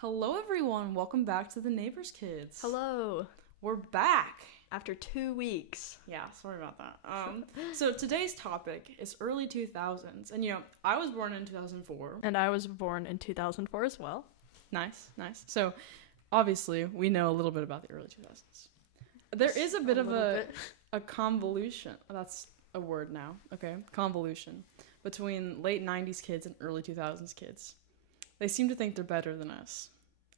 Hello, everyone. Welcome back to the Neighbors Kids. Hello. We're back. After 2 weeks. Yeah, sorry about that. So today's topic is early 2000s. And, I was born in 2004. And I was born in 2004 as well. Nice. So, obviously, we know a little bit about the early 2000s. There is a bit of a convolution. That's a word now. Okay, convolution. Between late 90s kids and early 2000s kids. They seem to think they're better than us.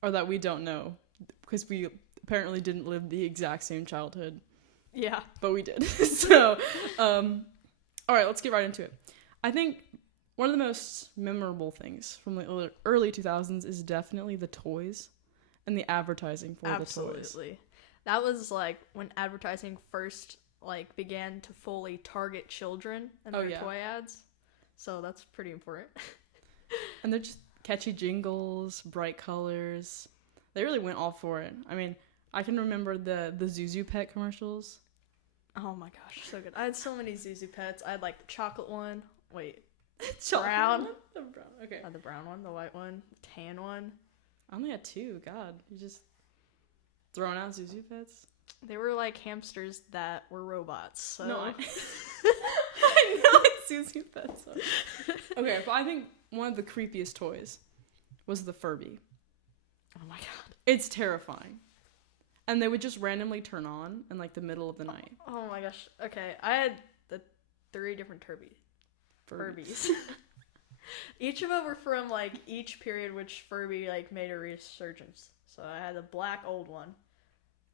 Or that we don't know. Because we apparently didn't live the exact same childhood. Yeah. But we did. So, alright, let's get right into it. I think one of the most memorable things from the early 2000s is definitely the toys and the advertising for the toys. Absolutely. That was when advertising first began to fully target children and their toy ads. So that's pretty important. And they're just catchy jingles, bright colors. They really went all for it. I mean, I can remember the Zuzu Pet commercials. Oh my gosh, so good. I had so many Zuzu Pets. I had the chocolate one. Wait. Brown? The brown. Okay. The brown one, the white one, the tan one. I only had two. God, you just throwing out Zuzu Pets? They were like hamsters that were robots. So. No, I know what Zuzu Pets are. Okay, but I think one of the creepiest toys was the Furby. Oh my god. It's terrifying. And they would just randomly turn on in the middle of the night. Oh my gosh. Okay, I had the 3 different Furbies. Each of them were from each period which Furby made a resurgence. So I had the black old one.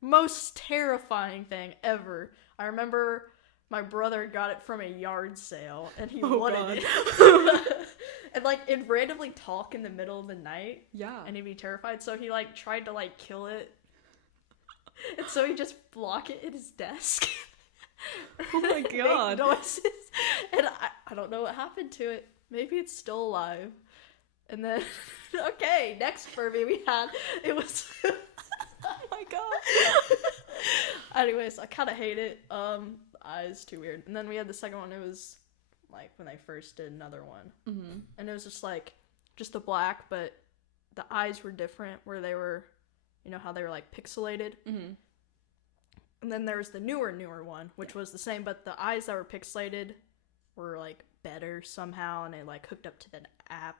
Most terrifying thing ever. I remember my brother got it from a yard sale and he wanted it. And it'd randomly talk in the middle of the night. Yeah. And he'd be terrified. So he tried to kill it. And so he'd just block it in his desk. Oh my god. Make noises. And I don't know what happened to it. Maybe it's still alive. And then okay, next Furby we had, it was oh my god. Anyways, I kinda hate it. Eyes too weird. And then we had the second one, it was when they first did another one. Mm-hmm. And it was just the black, but the eyes were different where they were, how they were pixelated. Mm-hmm. And then there was the newer one, which was the same, but the eyes that were pixelated were better somehow, and they hooked up to the app.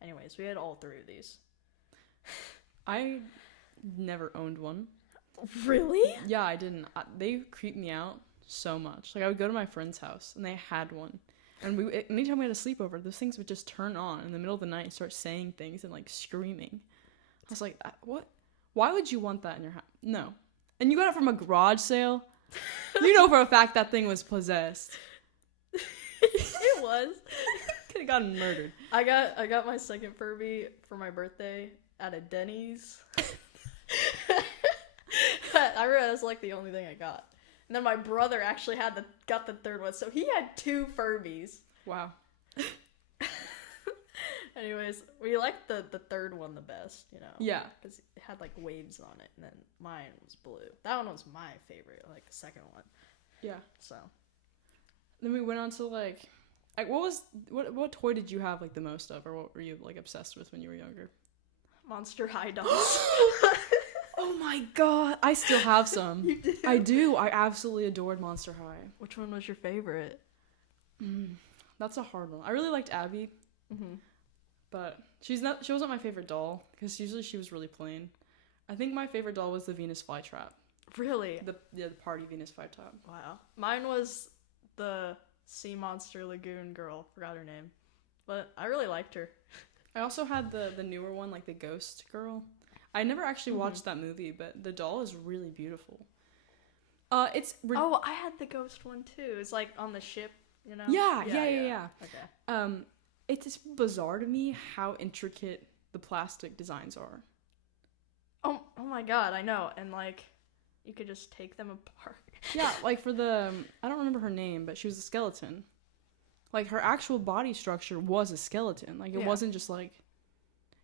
Anyways, we had all 3 of these. I never owned one. Really? Yeah, I didn't. They creeped me out so much. I would go to my friend's house and they had one. And anytime we had a sleepover, those things would just turn on in the middle of the night and start saying things and screaming. I was like, what? Why would you want that in your house? No. And you got it from a garage sale? You know for a fact that thing was possessed. It was. Could have gotten murdered. I got my second Furby for my birthday at a Denny's. I realized that's the only thing I got. And then my brother actually got the third one, so he had 2 Furbies. Wow. Anyways, we liked the third one the best, Yeah. Because it had waves on it, and then mine was blue. That one was my favorite, the second one. Yeah. So. Then we went on to what toy did you have the most of, or what were you obsessed with when you were younger? Monster High dolls. Oh my god, I still have some. You do? I do. I absolutely adored Monster High. Which one was your favorite? That's a hard one. I really liked Abby. Mm-hmm. But she wasn't my favorite doll, because usually she was really plain. I think my favorite doll was the Venus Flytrap. Really? The party Venus Flytrap. Wow. Mine was the Sea Monster Lagoon girl. Forgot her name. But I really liked her. I also had the newer one, the Ghost Girl. I never actually watched that movie, but the doll is really beautiful. I had the Ghost one too. It's on the ship, Yeah. Okay. It's just bizarre to me how intricate the plastic designs are. Oh my god, I know. And you could just take them apart. Yeah, for the I don't remember her name, but she was a skeleton. Her actual body structure was a skeleton. It wasn't just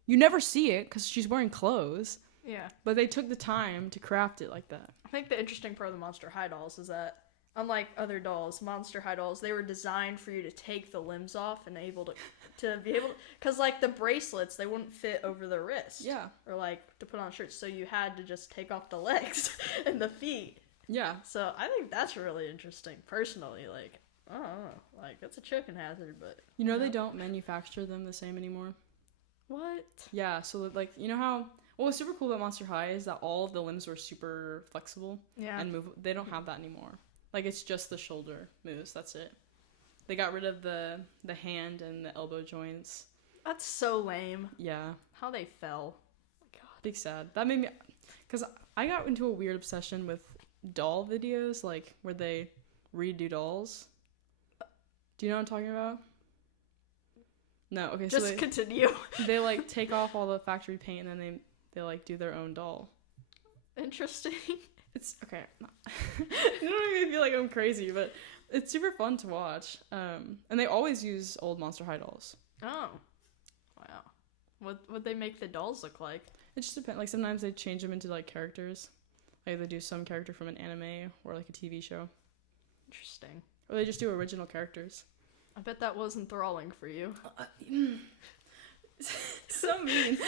you never see it because she's wearing clothes. Yeah. But they took the time to craft it like that. I think the interesting part of the Monster High dolls is that unlike other dolls, Monster High dolls, they were designed for you to take the limbs off and able to be able to, because like the bracelets, they wouldn't fit over the wrist. Yeah. Or like to put on shirts, so you had to just take off the legs and the feet. Yeah. So I think that's really interesting, personally. Like, I don't know, like it's a chicken hazard, but You know they don't manufacture them the same anymore. what? Yeah. So like you know how what was super cool about Monster High is that all of the limbs were super flexible Yeah. and move. They don't have that anymore. Like it's just the shoulder moves. That's it. They got rid of the hand and the elbow joints. That's so lame. Yeah. How they fell. Oh my god. Big sad. That made me, because I got into a weird obsession with doll videos, like where they redo dolls. Do you know what I'm talking about? No. Okay. So Just continue. they like take off all the factory paint and then they like do their own doll. Interesting. It's okay. You don't make me feel like I'm crazy, but it's super fun to watch. And they always use old Monster High dolls. Oh. Wow. What would they make the dolls look like? It just depends. Like sometimes they change them into like characters. Like they do some character from an anime or like a TV show. Interesting. Or they just do original characters. I bet that was enthralling for you. So mean.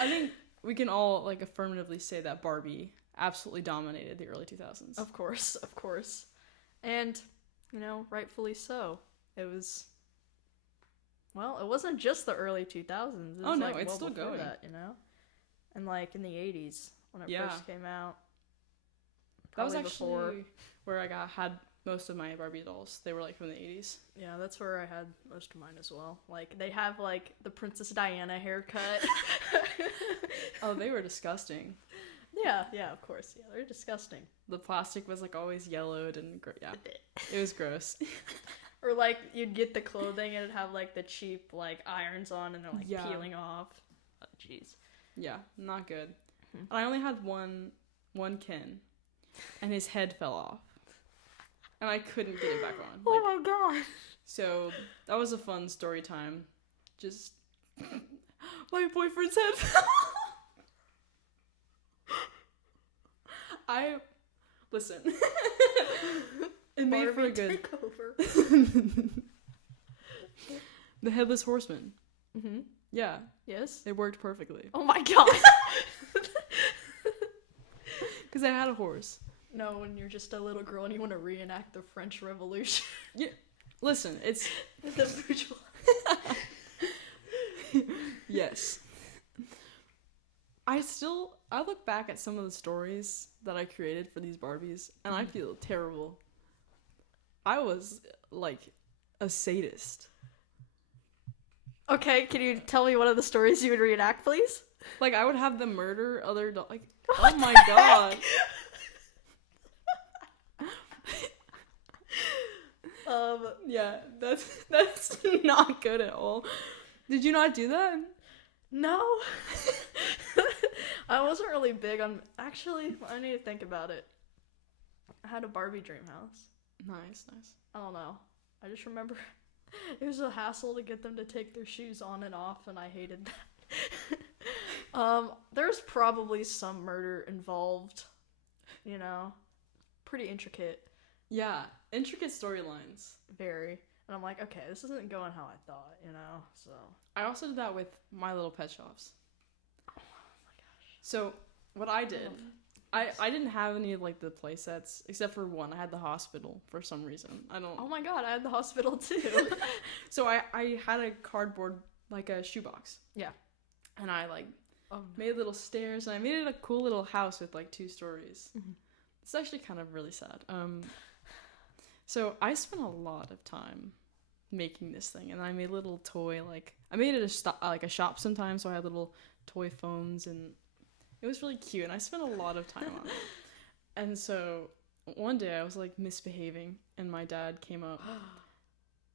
I think we can all like affirmatively say that Barbie absolutely dominated the early 2000s. Of course, of course. And, you know, rightfully so. It was, well, it wasn't just the early 2000s. It was Oh, no, like, it's well still before going. that, you know? And like in the 80s when it Yeah. first came out. That was Probably actually before. where I had most of my Barbie dolls. They were like from the 80s. Yeah, that's where I had most of mine as well. Like, they have like the Princess Diana haircut. Oh, they were disgusting. Yeah, of course. Yeah, they're disgusting. The plastic was like always yellowed and yeah, it was gross. Or like you'd get the clothing and it'd have like the cheap like irons on and they're like Yeah. peeling off. Oh, jeez. Yeah, not good. Mhm. And I only had one Ken, and his head fell off, and I couldn't get it back on. Like, Oh my god. so that was a fun story time. Just my boyfriend's head fell off. Listen. It made for a good takeover. The Headless Horseman. Mm-hmm. Yeah, Yes. it worked perfectly Oh my god. because I had a horse. No, when you're just a little girl and you want to reenact the French Revolution. Listen, it's The bourgeois. yes. I look back at some of the stories that I created for these Barbies and I feel terrible. I was like a sadist. Okay, can you tell me one of the stories you would reenact, please? Like I would have them murder other like What oh my the god. Yeah, that's not good at all. Did you not do that? No. I wasn't really big on. Actually, I need to think about it. I had a Barbie dream house. Nice. I don't know. I just remember it was a hassle to get them to take their shoes on and off, and I hated that. There's probably some murder involved. You know, pretty intricate. Yeah, intricate storylines. Very. And I'm like, okay, this isn't going how I thought, you know? So. I also did that with My Little Pet Shops. Oh my gosh. So, what I did, I didn't have any of, like, the play sets, except for one. I had the hospital for some reason. Oh my god, I had the hospital too. So, I had a cardboard, like, a shoebox. Yeah. And I, like, made little stairs, and I made it a cool little house with, like, 2 stories. Mhm. It's actually kind of really sad. So, I spent a lot of time making this thing, and I made a little toy, like, I made it a shop sometimes, so I had little toy phones, and it was really cute, and I spent a lot of time on it. And so one day I was like misbehaving, and my dad came up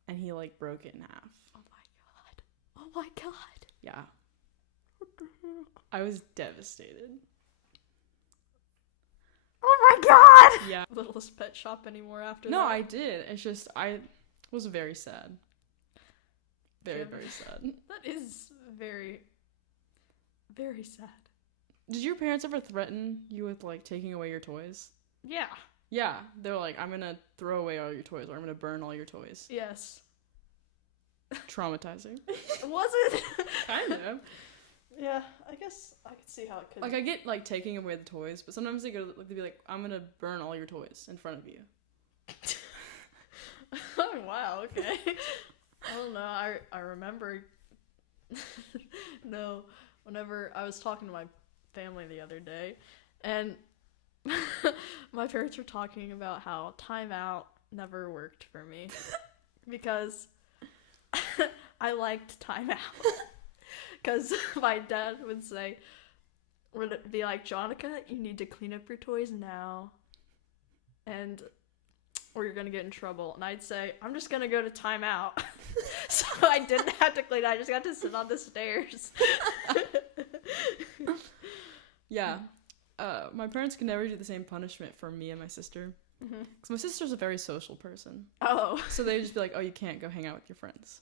and he like broke it in half. Oh my god. Oh my god. Yeah. I was devastated. Oh my god. Yeah. Littlest Pet Shop anymore after No, that? I did. It's just I was very sad. Very, Jim. very sad. That is very, very sad. Did your parents ever threaten you with like taking away your toys? Yeah. Yeah, they're like, I'm gonna throw away all your toys, or I'm gonna burn all your toys. Yes. Traumatizing. Was it? Kind of. Yeah, I guess I could see how it could. Like, I get, like, taking away the toys, but sometimes they go, like, they'd be like, I'm gonna burn all your toys in front of you. Oh, wow, okay. I don't know, I remember, no, whenever I was talking to my family the other day, and my parents were talking about how timeout never worked for me, because I liked timeout. Because my dad would be like, Jonica, you need to clean up your toys now, or you're gonna get in trouble. And I'd say, I'm just gonna go to timeout. So I didn't have to clean, I just got to sit on the stairs. Yeah. My parents could never do the same punishment for me and my sister. Because my sister's a very social person. Oh. So they'd just be like, oh, you can't go hang out with your friends.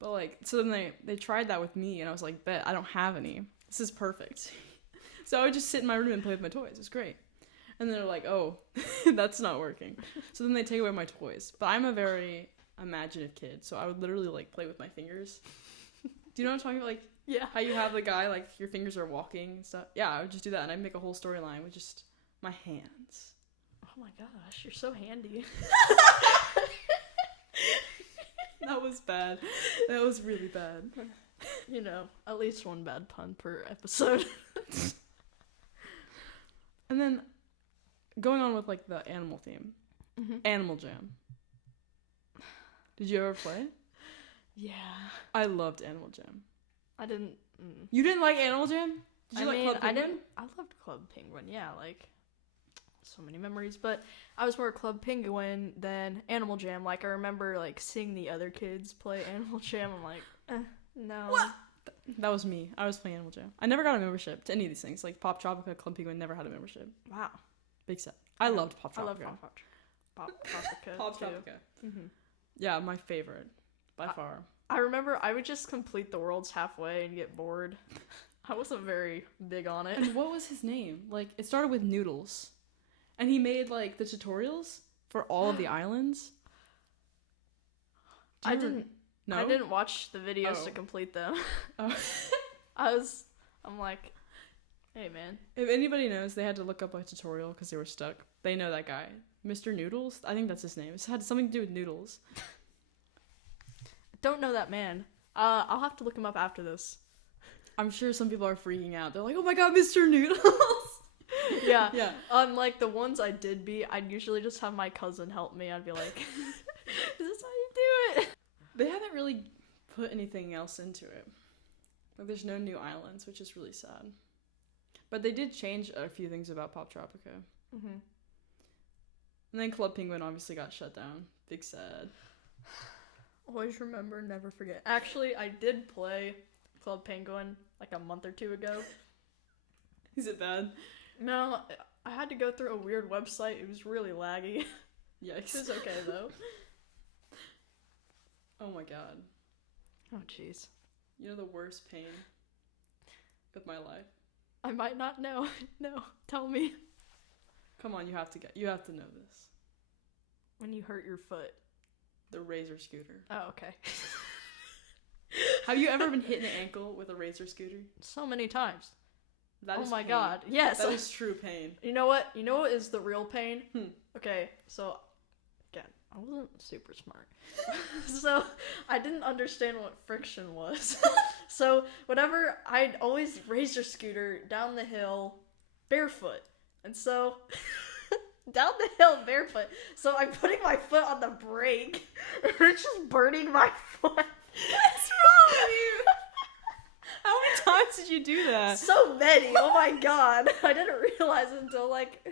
But, like, so then they tried that with me, and I was like, bet, I don't have any. This is perfect. So I would just sit in my room and play with my toys. It was great. And then they're like, oh, that's not working. So then they take away my toys. But I'm a very imaginative kid, so I would literally, like, play with my fingers. Do you know what I'm talking about? Like, Yeah. how you have the guy, like, your fingers are walking and stuff? Yeah, I would just do that, and I'd make a whole storyline with just my hands. Oh my gosh, you're so handy. That was bad. That was really bad. You know, at least one bad pun per episode. And then, going on with, like, the animal theme. Animal Jam. Did you ever play? Yeah. I loved Animal Jam. I didn't. You didn't like Animal Jam? Did you like Club Penguin? I loved Club Penguin, yeah, like, so many memories, but I was more Club Penguin than Animal Jam. Like, I remember, like, seeing the other kids play Animal Jam, I'm like, no. What? That was me. I was playing Animal Jam. I never got a membership to any of these things. Like, Pop Tropica, Club Penguin, never had a membership. Wow. Big set. I loved Pop Tropica. I love Pop Tropica. Pop too. Tropica. Yeah, my favorite. By far. I remember I would just complete the worlds halfway and get bored. I wasn't very big on it. And what was his name? Like, it started with Noodles. And he made, like, the tutorials for all of the islands. I didn't watch the videos Oh. to complete them. Oh. I'm like, hey man. If anybody knows, they had to look up a tutorial because they were stuck. They know that guy. Mr. Noodles? I think that's his name. It had something to do with noodles. Don't know that man. I'll have to look him up after this. I'm sure some people are freaking out. They're like, oh my god, Mr. Noodles! Yeah. Yeah. Like, the ones I did beat, I'd usually just have my cousin help me. I'd be like, is this how you do it? They haven't really put anything else into it. Like, there's no new islands, which is really sad. But they did change a few things about Pop Tropica. And then Club Penguin obviously got shut down. Big sad. Always remember, never forget. Actually, I did play Club Penguin like a month or two ago. Is it bad? No, I had to go through a weird website. It was really laggy. Yikes. It was okay, though. Oh my god. Oh, jeez. You know the worst pain of my life? I might not know. No, tell me. Come on, you have to know this. When you hurt your foot. The Razor scooter. Oh, okay. Have you ever been hit in the ankle with a Razor scooter? So many times. That is oh my pain. god. Yes. That is true pain. You know what? You know what is the real pain? Okay, so again, I wasn't super smart. So I didn't understand what friction was. So whenever I'd always Razor scooter down the hill barefoot. And so down the hill barefoot. So I'm putting my foot on the brake. And it's just burning my foot. What's wrong with you? How many times did you do that? So many. Oh my god. I didn't realize until like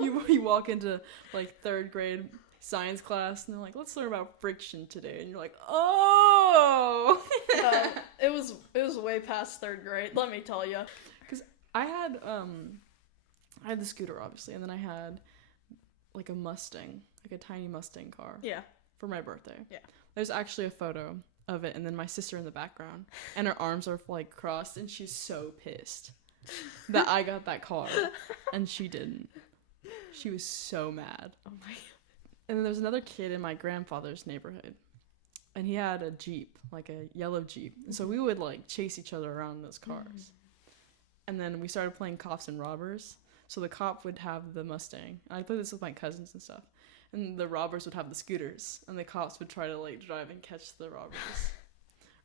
you walk into like 3rd grade science class and they're like, let's learn about friction today, and you're like, oh. It was way past 3rd grade, let me tell you. Because I had the scooter obviously, and then I had like a Mustang, like a tiny Mustang car. Yeah. For my birthday. Yeah. There's actually a photo of it, and then my sister in the background, and her arms are like crossed, and she's so pissed that I got that car and she didn't. She was so mad. Oh my god. And then there was another kid in my grandfather's neighborhood. And he had a Jeep, like a yellow Jeep. And so we would like chase each other around in those cars. And then we started playing cops and robbers. So the cop would have the Mustang. And I'd play this with my cousins and stuff. And the robbers would have the scooters. And the cops would try to like drive and catch the robbers.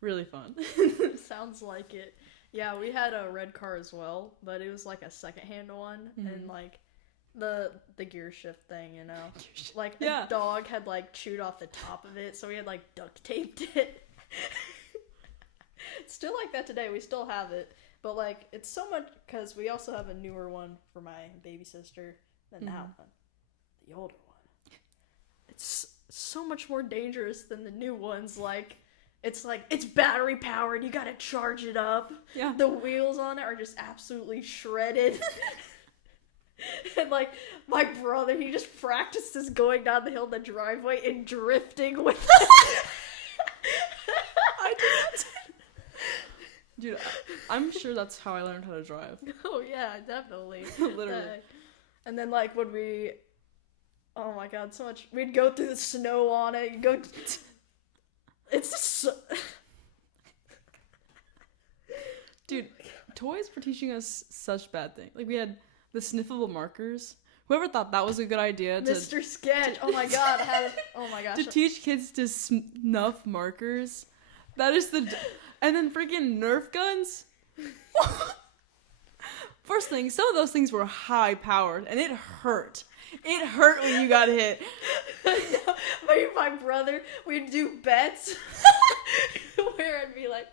Really fun. Sounds like it. Yeah, we had a red car as well, but it was like a secondhand one. And like the gear shift thing, you know. Like a dog had like chewed off the top of it, so we had like duct taped it. It's still like that today. We still have it. But, like, it's so much, because we also have a newer one for my baby sister than that one. The older one. It's so much more dangerous than the new ones. Like, it's battery powered. You gotta charge it up. Yeah. The wheels on it are just absolutely shredded. And, like, my brother, he just practices going down the hill in the driveway and drifting with it. I did. Dude, I'm sure that's how I learned how to drive. Oh, yeah, definitely. Literally. And then, like, when we... Oh, my God, so much... We'd go through the snow on it. It's just so... Dude, toys were teaching us such bad things. Like, we had the sniffable markers. Whoever thought that was a good idea to... Mr. Sketch! Oh, my God. Oh, my gosh. To teach kids to snuff markers. That is the... And then freaking Nerf guns. First thing, some of those things were high powered, and it hurt. It hurt when you got hit. My brother, we'd do bets where I'd be like,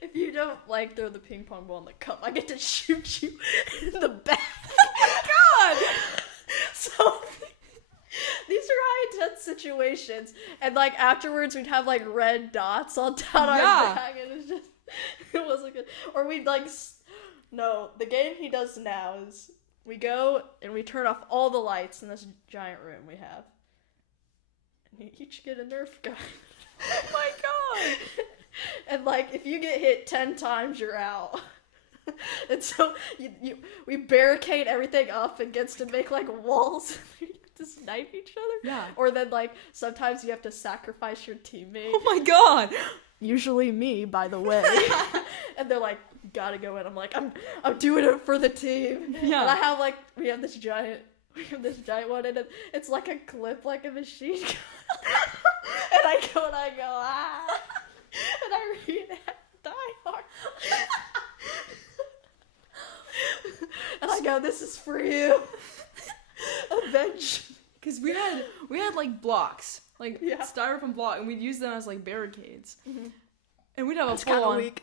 if you don't like throw the ping pong ball in the cup, I get to shoot you in the back. Oh my god! So these are high intense situations, and like afterwards we'd have like red dots all down our back, and it wasn't good. Or we'd like no, the game he does now is we go and we turn off all the lights in this giant room we have, and you each get a Nerf gun. Oh my god! And like if you get hit 10 times, you're out. And so we barricade everything up and gets to make like walls. To snipe each other. Yeah. Or then like sometimes you have to sacrifice your teammate. Oh my god. Usually me, by the way. And they're like, gotta go in. I'm like, I'm doing it for the team. Yeah. And I have like we have this giant one, and it's like a clip like a machine gun. And I go ah, and I reenact Die Hard. And I go, this is for you. Avenge. Because we had like blocks, like styrofoam block, and we'd use them as like barricades. Mm-hmm. And we'd have a full on. Weak.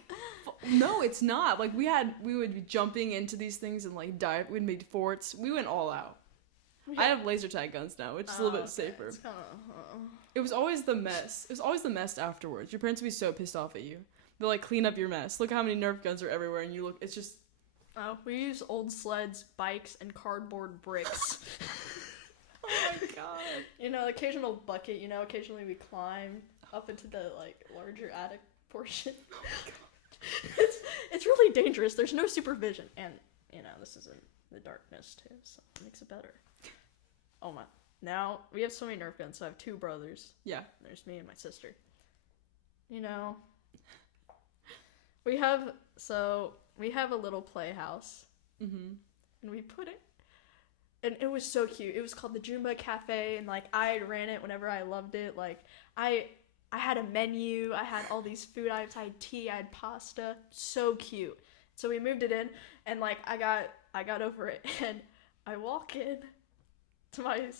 No, it's not. Like we would be jumping into these things and like dive. We'd make forts. We went all out. Yeah. I have laser tag guns now, which is a little bit safer. It was always the mess. It was always the mess afterwards. Your parents would be so pissed off at you. They'll like clean up your mess. Look how many Nerf guns are everywhere, and you look. It's just. Oh, we use old sleds, bikes, and cardboard bricks. Oh my god. You know, occasional bucket, you know, occasionally we climb up into the, like, larger attic portion. Oh my god. It's really dangerous. There's no supervision. And, you know, this is in the darkness, too, so it makes it better. Oh my. Now, we have so many Nerf guns, so I have 2 brothers. Yeah. There's me and my sister. You know, we have a little playhouse. Mm-hmm. And we put it. And it was so cute. It was called the Joomba Cafe, and like I ran it whenever I loved it. Like I had a menu. I had all these food items. I had tea. I had pasta. So cute. So we moved it in, and like I got over it, and I walk in to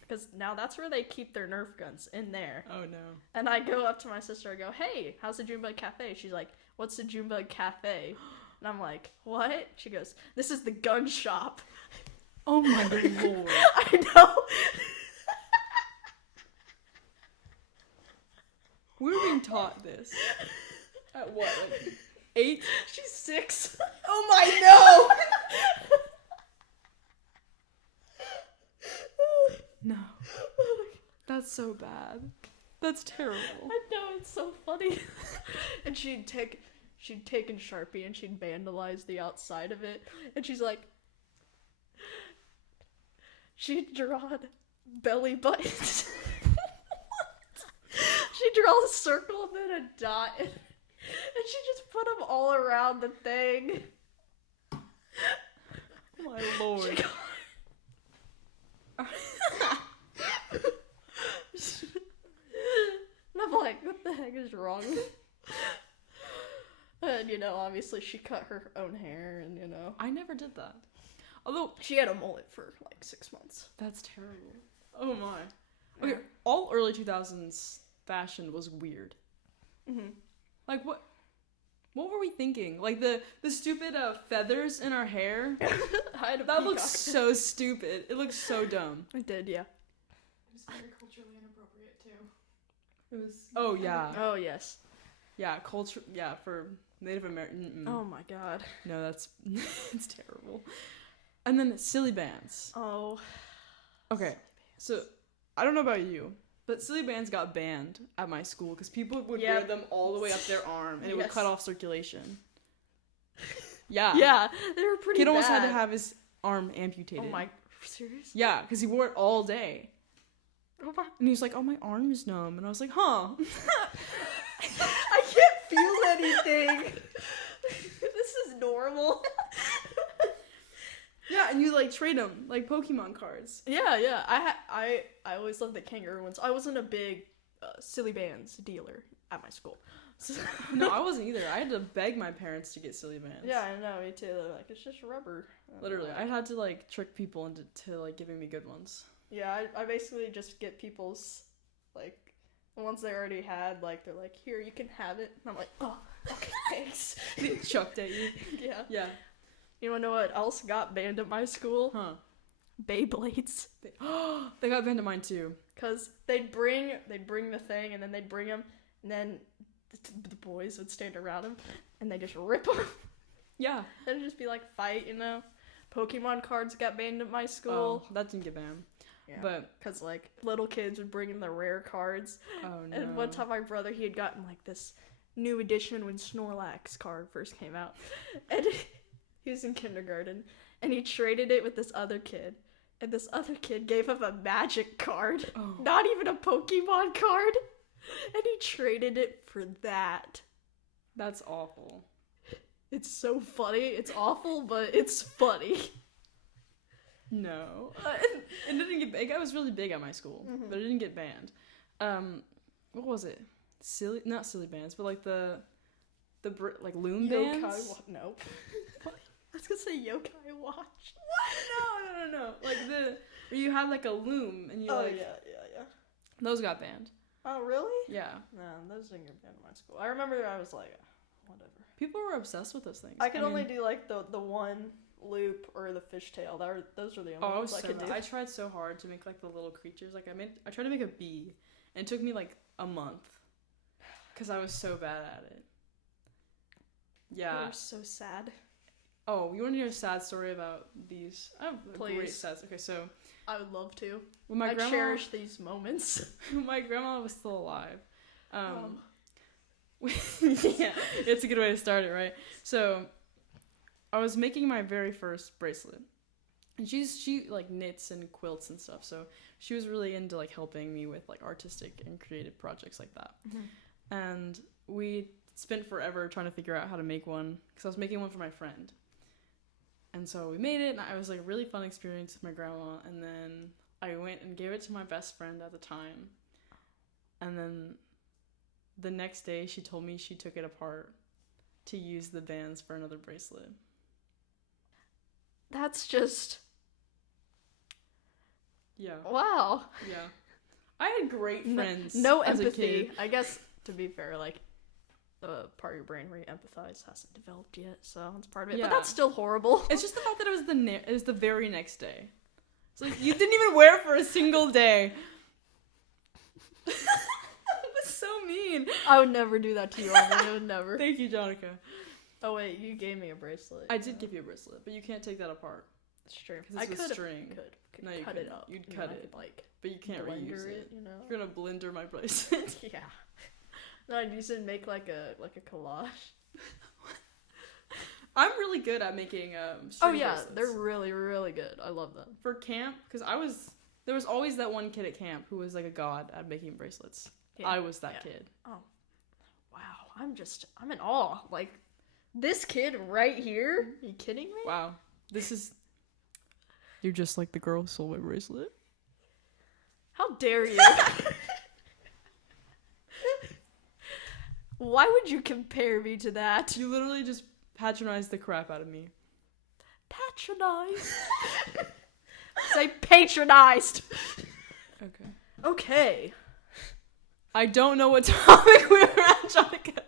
because now that's where they keep their Nerf guns, in there. Oh no. And I go up to my sister. I go, "Hey, how's the Joomba Cafe?" She's like, "What's the Joomba Cafe?" And I'm like, "What?" She goes, "This is the gun shop." Oh my lord. I know. We were being taught this. At what? Like 8? She's 6. Oh my no. No. That's so bad. That's terrible. I know, it's so funny. And she'd taken Sharpie and she'd vandalize the outside of it. And she's like, she drawn belly buttons. She draw a circle and then a dot, and she just put them all around the thing. My lord. And I'm like, what the heck is wrong? And, you know, obviously she cut her own hair and, you know. I never did that. Although, she had a mullet for, like, 6 months. that's terrible. Oh my. Okay, all early 2000s fashion was weird. Mm-hmm. Like, what were we thinking? Like, the stupid feathers in our hair? That looks so stupid. It looks so dumb. It did, yeah. It was very culturally inappropriate, too. It was... Oh, yeah. Oh, yes. Yeah, culture... Yeah, for Native American... Oh, my God. No, that's... it's terrible. And then silly bands. Oh. Okay, so I don't know about you, but silly bands got banned at my school because people would wear them all the way up their arm, and it would cut off circulation. Yeah. Yeah, they were pretty Kid bad. almost had to have his arm amputated. Oh my... Serious? Yeah, because he wore it all day. Oh my... And he was like, oh, my arm is numb. And I was like, huh. I can't feel anything. This is normal. Yeah, and you, like, trade them, like Pokemon cards. Yeah. I always loved the kangaroo ones. I wasn't a big silly bands dealer at my school. So No, I wasn't either. I had to beg my parents to get silly bands. yeah, I know, me too. They're like, it's just rubber. Literally, I had to, like, trick people into like, giving me good ones. Yeah, I basically just get people's, like, the ones they already had, like, they're like, here, you can have it. And I'm like, oh, okay, thanks. They chucked at you. Yeah. Yeah. You wanna know what else got banned at my school? Huh. Beyblades. They got banned at mine, too. Cause they'd bring the thing, and then they'd bring them, and then the boys would stand around them, and they just rip them. Yeah. It'd just be like fight, you know. Pokemon cards got banned at my school. Oh, that didn't get banned. Yeah. But Cause like little kids would bring in the rare cards. oh no. And one time my brother, he had gotten like this new edition when Snorlax card first came out, and he was in kindergarten, and he traded it with this other kid. And this other kid gave him a magic card, not even a Pokemon card. And he traded it for that. That's awful. It's so funny. It's awful, but it's funny. No. It didn't get big. I was really big at my school, but it didn't get banned. What was it? Not silly bands, but like the like loom bands? Nope. I was gonna say yokai watch. What? No. Like where you had like a loom and you yeah. Those got banned. Oh, really? Yeah. No, those didn't get banned in my school. I remember I was like, whatever. People were obsessed with those things. I could only do like the one loop or the fishtail. Those were the only ones I could do. I tried so hard to make like the little creatures. Like I tried to make a bee, and it took me like a month because I was so bad at it. Yeah. I'm so sad. Oh, you want to hear a sad story about these? I have a great sad. Okay, so I would love to. when my grandma, cherish these moments. when my grandma was still alive. Yeah, it's a good way to start it, right? So I was making my very first bracelet, and she like knits and quilts and stuff, so she was really into like helping me with like artistic and creative projects like that. And we spent forever trying to figure out how to make one because I was making one for my friend. And so we made it, and it was like a really fun experience with my grandma. And then I went and gave it to my best friend at the time. And then the next day, she told me she took it apart to use the bands for another bracelet. That's just... Yeah. Wow. Yeah. I had great friends. No as empathy. A kid. I guess, to be fair, like, the part of your brain where you empathize hasn't developed yet, so that's part of it. Yeah. But that's still horrible. It's just the fact that it was the very next day. It's like, you didn't even wear it for a single day. That was so mean. I would never do that to you, I would never. Thank you, Jonica. Oh, wait, you gave me a bracelet. I did give you a bracelet, but you can't take that apart. It's true. Because it's with string. Could No, you cut couldn't. it up. You'd cut it. Like, But you can't blender reuse it. you know? You're gonna blender my bracelet. Yeah. No, I'd use it and make like a collage. I'm really really good at making Oh string yeah, bracelets. they're really, really good. I love them. For camp, because there was always that one kid at camp who was like a god at making bracelets. Yeah. I was that kid. Oh, wow. I'm in awe. Like, this kid right here? Are you kidding me? Wow. You're just like the girl who sold my bracelet. How dare you? Why would you compare me to that? You literally just patronized the crap out of me. Patronized. Say patronized. Okay. Okay. I don't know what topic we were at, Jonica.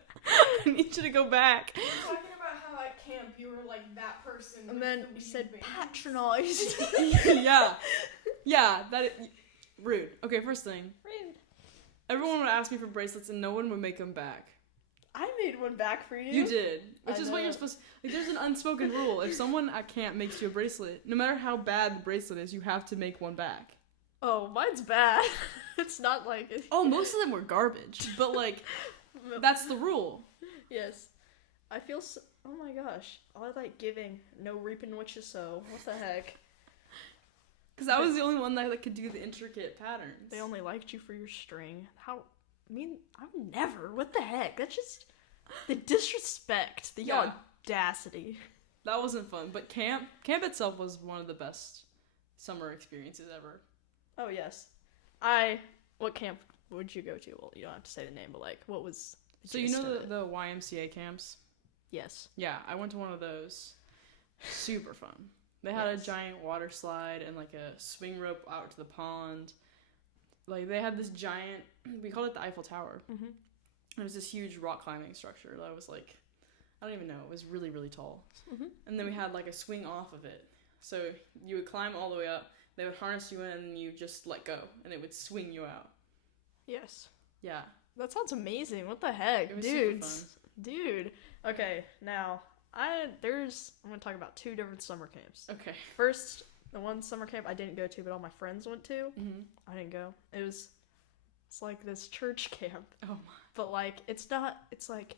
I need you to go back. You're talking about how at camp you were like that person. And with then the you weed said bands. patronized. Yeah. Yeah, rude. Okay, first thing. Rude. Everyone would ask me for bracelets and no one would make them back. I made one back for you. You did. Which I is what know. you're supposed to... Like, there's an unspoken rule. If someone at camp makes you a bracelet, no matter how bad the bracelet is, you have to make one back. Oh, mine's bad. It's not like... Oh, most of them were garbage. But, like, that's the rule. Yes. I feel so... Oh my gosh. I like giving. No reaping what you sow. What the heck? Because I was the only one that could do the intricate patterns. They only liked you for your string. How... I mean, I'm never. What the heck? That's just... The disrespect. The Yeah. audacity. That wasn't fun. But camp itself was one of the best summer experiences ever. Oh, yes. What camp would you go to? Well, you don't have to say the name, but, like, what was... So you know the YMCA camps? Yes. Yeah, I went to one of those. Super fun. They had Yes. a giant water slide and like a swing rope out to the pond. Like they had this giant, we called it the Eiffel Tower. Mm-hmm. It was this huge rock climbing structure that was like, I don't even know, it was really, really tall. Mm-hmm. And then we had like a swing off of it. So you would climb all the way up, they would harness you in and you just let go and it would swing you out. Yes. Yeah. That sounds amazing. What the heck? It was super fun. Dude. Okay, now, I'm gonna talk about 2 different summer camps. Okay. First, the one summer camp I didn't go to, but all my friends went to. Mm-hmm. I didn't go. It's like this church camp. Oh my. But, like, it's like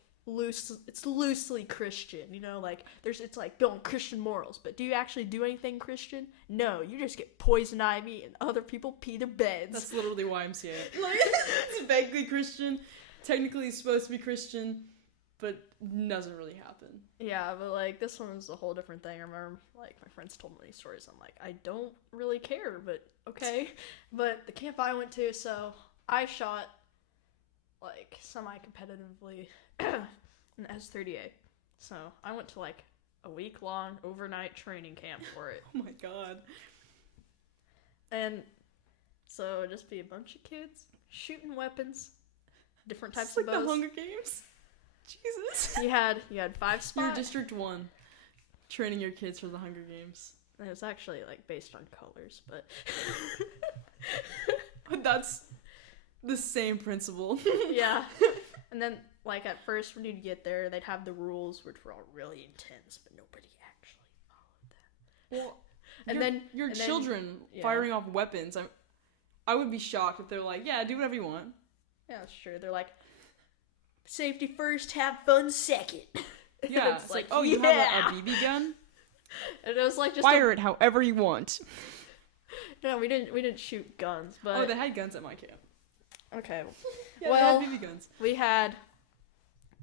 it's loosely Christian, you know, like it's like going Christian morals, but do you actually do anything Christian? No, you just get poison ivy and other people pee their beds. That's literally YMCA. Like, it's vaguely Christian, technically supposed to be Christian, but doesn't really happen. Yeah, but like this one was a whole different thing. I remember like my friends told me these stories. I'm like, I don't really care, but okay. But the camp I went to, so I shot like semi-competitively in S38. So I went to like a week-long overnight training camp for it. Oh my god. And so it'd just be a bunch of kids shooting weapons, different types It's like of bows. the Hunger Games. Jesus. You had 5 You're spots. District 1, training your kids for the Hunger Games. It was actually like based on colors, but But that's the same principle. yeah. And then like at first when you'd get there, they'd have the rules, which were all really intense, but nobody actually followed them. Well, And your, then your and then- children yeah. firing off weapons. I would be shocked if they're like, yeah, do whatever you want. Yeah, that's true. They're like, safety first, have fun second. Yeah, It's it's like, oh, you have a BB gun? And it was like just Fire it however you want. No, we didn't shoot guns, but Oh, they had guns at my camp. okay. Yeah, Well- they had BB guns. We had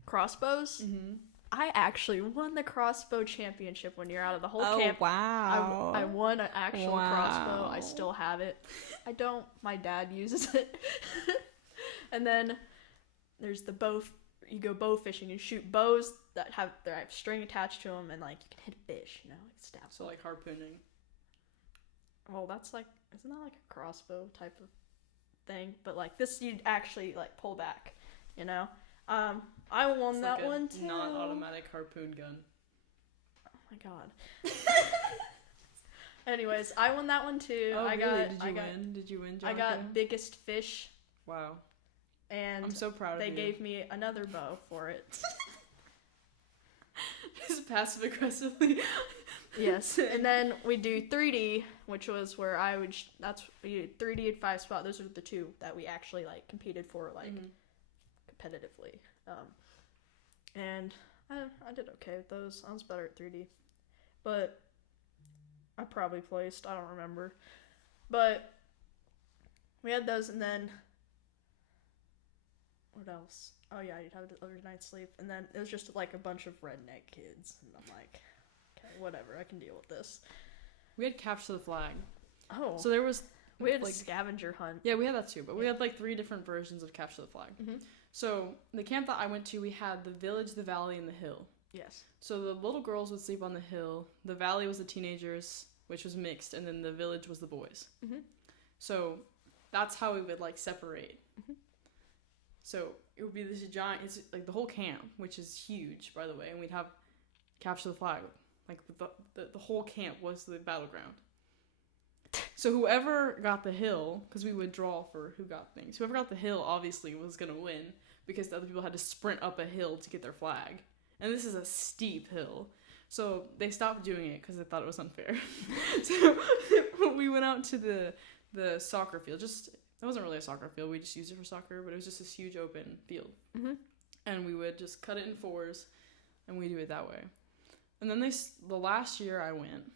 crossbows. Mm-hmm. I actually won the crossbow championship one year out of the whole Oh, camp. wow. I won an actual Wow. crossbow. I still have it. I don't. My dad uses it. And then there's the bow. You go bow fishing and shoot bows that have string attached to them, and like you can hit a fish. You know, like stab. So like harpooning. Well, that's like isn't that like a crossbow type of thing? But like this, you'd actually like pull back. You know. I won It's that like a one too. non-automatic harpoon gun. Oh my god. Anyways, I won that one too. Oh, I really? got. Win? Did you win, Jonica? I got biggest fish, Wow. and I'm so proud of they you. gave me another bow for it. Just passive aggressively. Yes, and then we do 3D, which was where I would. We did 3D at 5 spot. Those are the 2 that we actually like competed for like Mhm. competitively. And I did okay with those. I was better at 3D. But I probably placed. I don't remember. But we had those, and then what else? Oh yeah, you'd have the other night's sleep, and then it was just like a bunch of redneck kids, and I'm like, okay, whatever, I can deal with this. We had capture the flag. Oh, So there was we had like a scavenger hunt. yeah, we had that too, but we Yeah. had like 3 different versions of capture the flag. Mm-hmm. So the camp that I went to, we had the village, the valley, and the hill. Yes. So the little girls would sleep on the hill. The valley was the teenagers, which was mixed, and then the village was the boys. Mm-hmm. So that's how we would like separate. Mm-hmm. So it would be this giant, it's like the whole camp, which is huge, by the way, and we'd have capture the flag. Like the whole camp was the battleground. So whoever got the hill, because we would draw for who got things, whoever got the hill obviously was going to win because the other people had to sprint up a hill to get their flag. And this is a steep hill. So they stopped doing it because they thought it was unfair. So we went out to the soccer field. Just, it wasn't really a soccer field. We just used it for soccer, but it was just this huge open field. Mm-hmm. And we would just cut it in 4s, and we do it that way. And then the last year I went,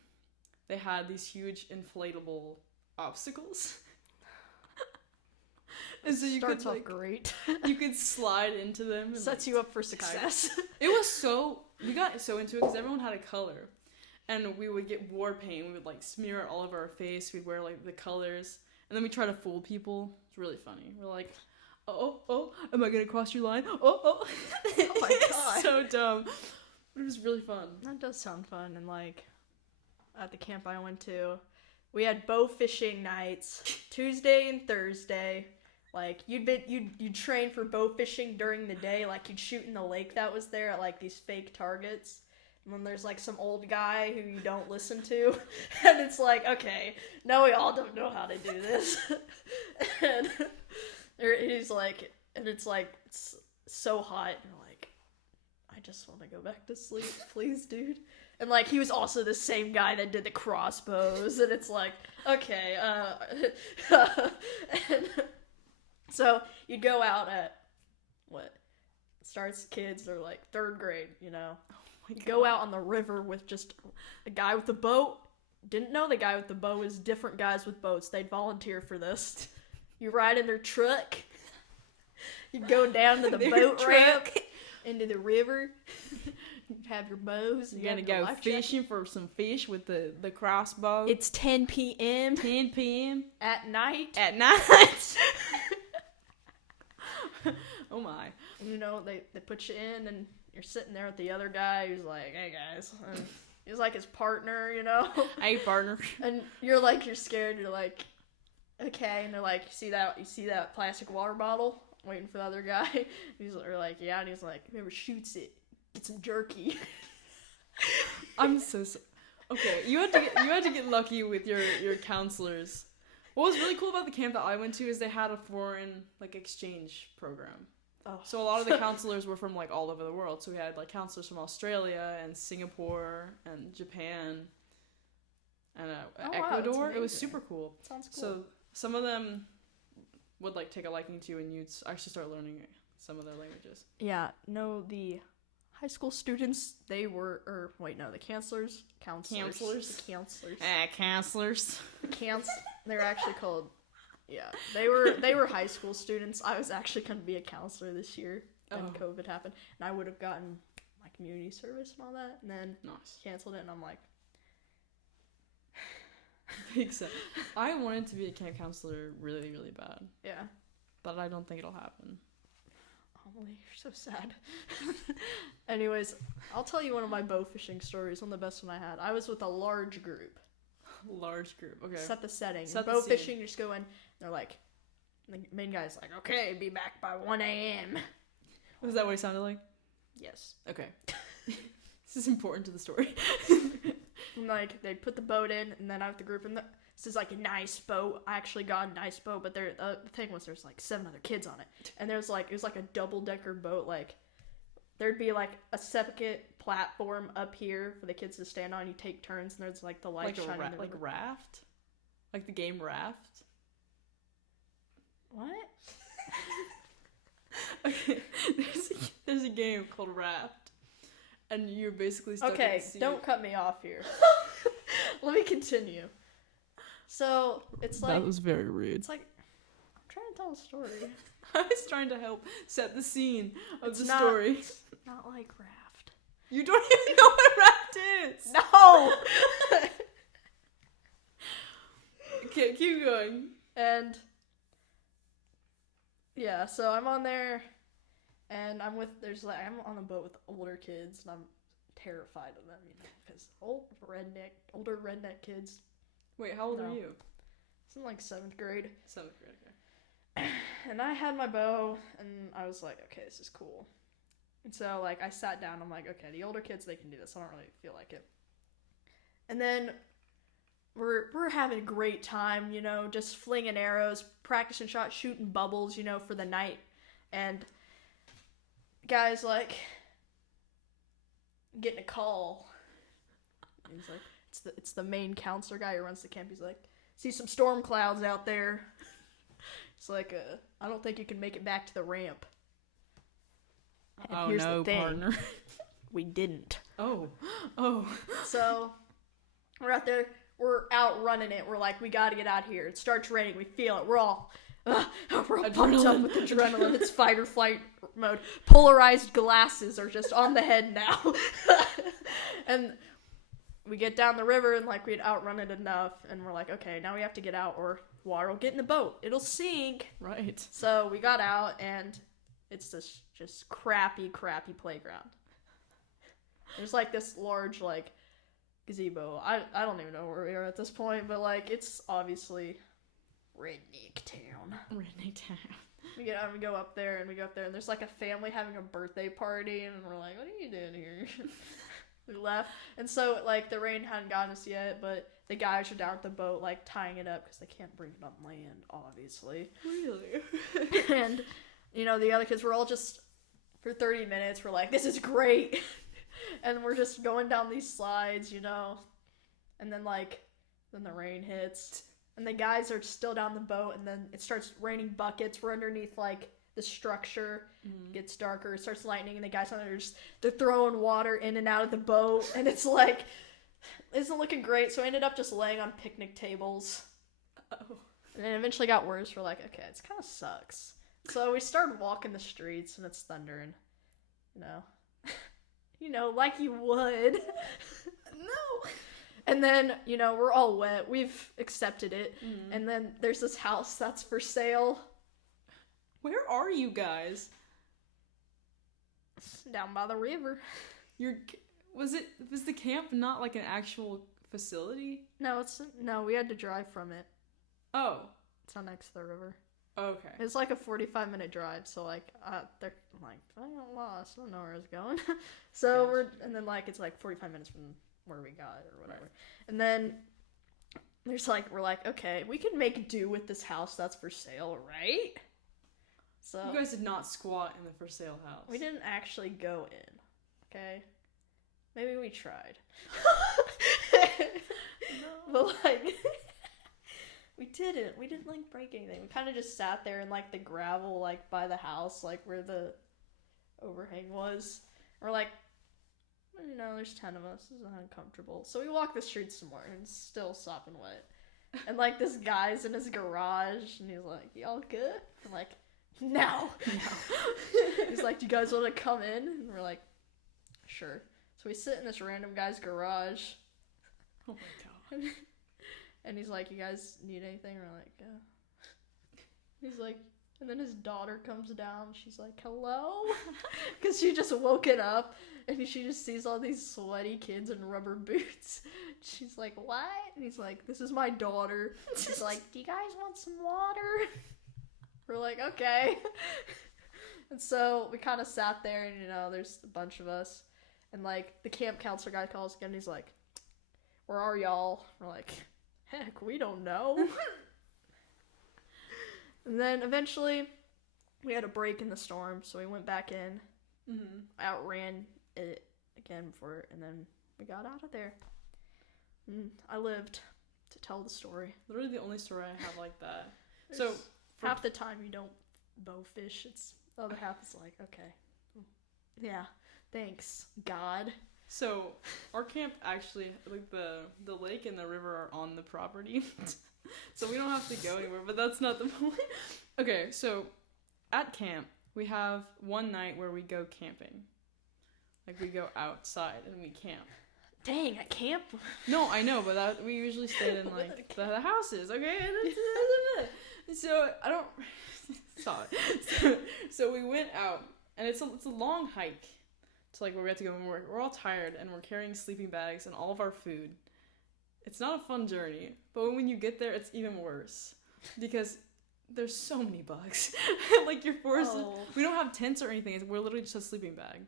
they had these huge inflatable obstacles. And so you Starts could off like, great. you could slide into them. And, Sets like, you up for success. it was so, we got so into it because everyone had a color. And we would get war paint. We would like smear it all over our face. We'd wear like the colors. And then we try to fool people. It's really funny. We're like, oh, am I going to cross your line? Oh. Oh my god. So dumb. But it was really fun. That does sound fun. And like at the camp I went to, we had bow fishing nights, Tuesday and Thursday. Like you'd train for bow fishing during the day, like you'd shoot in the lake that was there at like these fake targets. And then there's like some old guy who you don't listen to, and it's like, okay, now we all don't know how to do this. And he's like, and it's like it's so hot, and you're like, I just want to go back to sleep, please, dude. And like he was also the same guy that did the crossbows, and it's like, okay, and so you'd go out at what starts kids are like 3rd grade, you know. You go out on the river with just a guy with a boat. Didn't know the guy with the bow was different guys with boats. They'd volunteer for this. You ride in their truck. You go down to the boat ramp into the river. You have your bows. You're gonna go fishing for some fish with the crossbow. It's 10 p.m. 10 p.m. at night. At night. Oh my. You know, they put you in and you're sitting there with the other guy who's like, hey guys. And he's like his partner, you know? Hey partner. And you're scared, you're like, okay. And they're like, you see that plastic water bottle? Waiting for the other guy. They're like, yeah. And he's like, whoever shoots it, get some jerky. I'm so okay. You had to get lucky with your counselors. What was really cool about the camp that I went to is they had a foreign like exchange program. Oh. So a lot of the counselors were from like all over the world. So we had like counselors from Australia and Singapore and Japan and Ecuador. It was super cool. Sounds cool. So some of them would like take a liking to you, and you'd actually start learning some of their languages. Yeah, no, the high school students, the counselors. The counselors. Counselors. They're actually called, yeah, they were high school students. I was actually going to be a counselor this year, and COVID happened, and I would have gotten my community service and all that, and then canceled it, and I'm like, Big set. I wanted to be a camp counselor really, really bad. Yeah. But I don't think it'll happen. Amalee, you're so sad. Anyways, I'll tell you one of my bow fishing stories, one of the best one I had. I was with a large group. Large group, okay. Set the setting. Set bow the scene. fishing, you just go in, the main guy's like, okay, be back by 1 a.m. Was that what he sounded like? Yes. Okay. This is important to the story. And they put the boat in, and then I have the group, and this is a nice boat. I actually got a nice boat, but the thing was there's 7 other kids on it, and it was a double-decker boat. There'd be a second platform up here for the kids to stand on. You take turns, and there's the light shining. Like Raft, like the game Raft. What? Okay, there's a game called Raft, and you're basically stuck in Okay, the sea. don't cut me off here. Let me continue. So, it's like... That was very rude. It's like... I'm trying to tell a story. I was trying to help set the scene of It's the not- story. It's not like Raft. You don't even know what Raft is! No! Okay, keep going. And... Yeah, so I'm on there, and I'm on a boat with older kids, and I'm terrified of them, because older redneck kids. Wait, how old No. are you? It's in like 7th grade. 7th grade, okay. And I had my bow, and I was like, okay, this is cool. And so, like, I sat down, I'm like, okay, the older kids, they can do this, I don't really feel like it. And then we're having a great time, just flinging arrows, practicing shots, shooting bubbles, for the night. And guys, like, getting a call. And he's like, it's the main counselor guy who runs the camp. He's like, see some storm clouds out there. It's like, I don't think you can make it back to the ramp. And here's the thing, partner. we didn't. Oh. So, we're out there. We're out running it. We're like, we gotta get out of here. It starts raining. We feel it. We're all pumped up with adrenaline. It's fight or flight mode. Polarized glasses are just on the head now. And we get down the river, and like we'd outrun it enough, and we're like, okay, now we have to get out, or water will get in the boat. It'll sink. Right. So we got out, and it's this just crappy playground. There's like this large like gazebo. I don't even know where we are at this point, but like it's obviously redneck town. Redneck town. We go up there, and there's like a family having a birthday party, and we're like, what are you doing here? We left, and so like the rain hadn't gotten us yet, but the guys are down at the boat like tying it up because they can't bring it on land, obviously. Really? And the other kids were all just for 30 minutes. We're like, this is great. And we're just going down these slides, and then the rain hits, and the guys are still down the boat, and then it starts raining buckets. We're underneath like the structure. It gets darker, it starts lightning, and the guys on there they're throwing water in and out of the boat, and it's like isn't looking great. So I ended up just laying on picnic tables. Oh. And it eventually got worse. We're like, okay, it kind of sucks. So we started walking the streets, and it's thundering, like you would. No. And then, we're all wet. We've accepted it. And then there's this house that's for sale. Where are you guys? Down by the river. Was the camp not like an actual facility? No, we had to drive from it. Oh. It's not next to the river. Okay. It's like a 45-minute drive, so like they're like, I got lost. I don't know where I was going. So and then like it's like 45 minutes from where we got or whatever. Right. And then we're like, okay, we can make do with this house that's for sale, right? So you guys did not squat in the for sale house. We didn't actually go in. Okay? Maybe we tried. No. But like we didn't like break anything. We kind of just sat there in like the gravel like by the house, like where the overhang was. We're like, there's 10 of us. This is uncomfortable. So we walk the streets some more, and it's still sopping wet. And like this guy's in his garage, and he's like, y'all good? I'm like, no. He's like, do you guys want to come in? And we're like, sure. So we sit in this random guy's garage. Oh my god. And he's like, you guys need anything? We're like, yeah. He's like, and then his daughter comes down. She's like, hello? Because she just woken up, and she just sees all these sweaty kids in rubber boots. She's like, what? And he's like, this is my daughter. She's like, do you guys want some water? We're like, okay. And so we kind of sat there, and, there's a bunch of us. And, like, the camp counselor guy calls again, and he's like, where are y'all? We're like, heck, we don't know. And then eventually we had a break in the storm, so we went back in, outran it again and then we got out of there. And I lived to tell the story. Literally the only story I have like that. So half the time you don't bow fish, the other half is like, okay, yeah, Thanks, God. So our camp actually, like the lake and the river are on the property, so we don't have to go anywhere. But that's not the point. Okay, so at camp we have one night where we go camping, like we go outside and we camp. Dang, at camp? No, I know, but we usually stayed in like the houses. Okay, so I don't stop it. So we went out, and it's a long hike. To like where we have to go, and we're all tired, and we're carrying sleeping bags and all of our food. It's not a fun journey, but when you get there, it's even worse because there's so many bugs. Like you're forced. We don't have tents or anything. We're literally just a sleeping bag.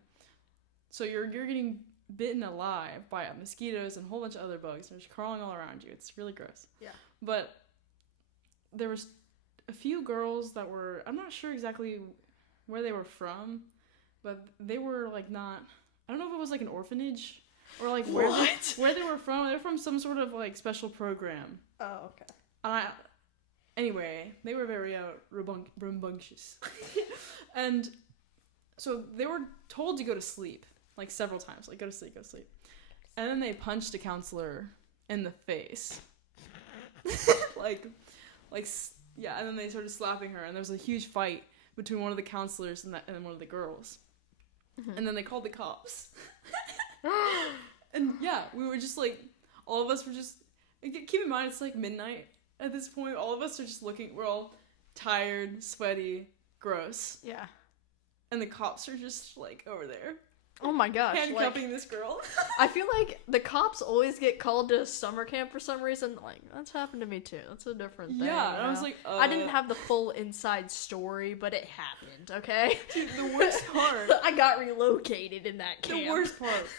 So you're getting bitten alive by mosquitoes and a whole bunch of other bugs. They're just crawling all around you. It's really gross. Yeah. But there was a few girls that were, I'm not sure exactly where they were from. But they were like not, I don't know if it was like an orphanage or like where they were from. They're from some sort of like special program. Oh, okay. Anyway, they were very rambunctious. And so they were told to go to sleep like several times. Like go to sleep. And then they punched a counselor in the face. Yeah, and then they started slapping her, and there was a huge fight between one of the counselors and one of the girls. Mm-hmm. And then they called the cops. And yeah, we were just like, all of us were just, keep in mind, it's like midnight at this point. All of us are just looking, we're all tired, sweaty, gross. Yeah. And the cops are just like over there. Oh my gosh. Handcuffing this girl. I feel like the cops always get called to summer camp for some reason. Like, that's happened to me too. That's a different thing. Yeah, and I was like, I didn't have the full inside story, but it happened, okay? Dude, the worst part. I got relocated in that camp. The worst part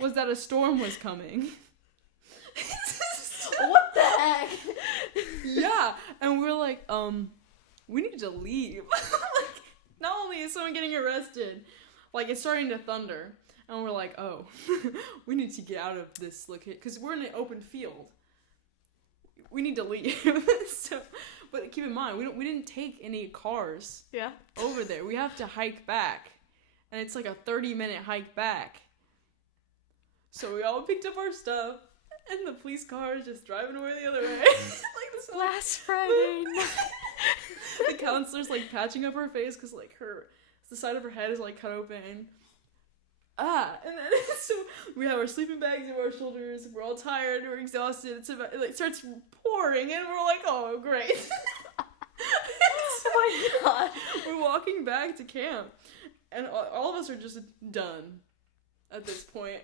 was that a storm was coming. What the heck? Yeah, and we're like, we need to leave. Like, not only is someone getting arrested, like, it's starting to thunder, and we're like, oh, we need to get out of this location, because we're in an open field. We need to leave. But keep in mind, we didn't take any cars over there. We have to hike back, and it's like a 30-minute hike back. So we all picked up our stuff, and the police car is just driving away the other way. Like this last Friday night. The counselor's, like, patching up her face, because, like, the side of her head is like cut open. And then so we have our sleeping bags over our shoulders. We're all tired. We're exhausted. It like starts pouring, and we're like, oh great. Oh my god. We're walking back to camp, and all of us are just done at this point.